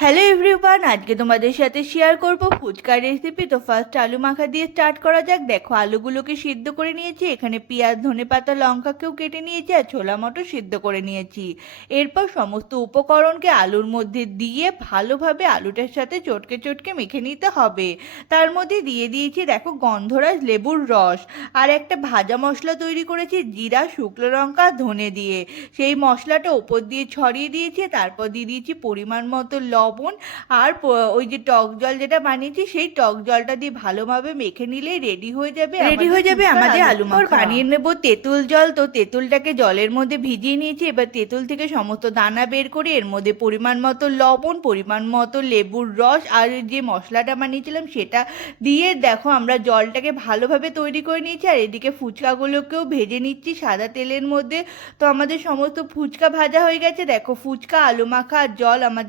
Hello everyone, আজকে তোমাদের সাথে শেয়ার করব ফুচকার রেসিপি। তো ফার্স্ট আলু মাখা দিয়ে স্টার্ট করা যাক। দেখো, আলুগুলোকে সিদ্ধ করে নিয়েছি, এখানে পেঁয়াজ ধনেপাতা লঙ্কাকেও কেটে নিয়েছি আর ছোলা মটর সিদ্ধ করে নিয়েছি। এরপর সমস্ত উপকরণকে আলুর মধ্যে দিয়ে ভালোভাবে আলুটার সাথে চটকে চটকে মেখে নিতে হবে। তার মধ্যে দিয়ে দিয়েছি দেখো গন্ধরাজ লেবুর রস, আর একটা ভাজা মশলা তৈরি করেছি জিরা শুকনো লঙ্কা ধনে দিয়ে। সেই মশলাটা ওপর দিয়ে ছড়িয়ে দিয়েছি, তারপর দিয়ে দিয়েছি পরিমাণ মতো লবণ আর ওই যে টক জল যেটা বানিয়েছি সেই টক জলটা দিয়ে ভালোভাবে মেখে নিলেই রেডি হয়ে যাবে আমাদের আলু মাখা। বানিয়ে নেব তেঁতুল জল। তো তেঁতুলটাকে জলের মধ্যে ভিজিয়ে নিয়েছি, এবার তেঁতুল থেকে সমস্ত দানা বের করে এর মধ্যে পরিমাণ মতো লবণ, পরিমাণ মতো লেবুর রস আর যে মশলাটা বানিয়েছিলাম সেটা দিয়ে দেখো আমরা জলটাকে ভালোভাবে তৈরি করে নিয়েছি। আর এদিকে ফুচকাগুলোকেও ভেজে নিচ্ছি সাদা তেলের মধ্যে। তো আমাদের সমস্ত ফুচকা ভাজা হয়ে গেছে। দেখো ফুচকা আলু মাখা আর জল আমাদের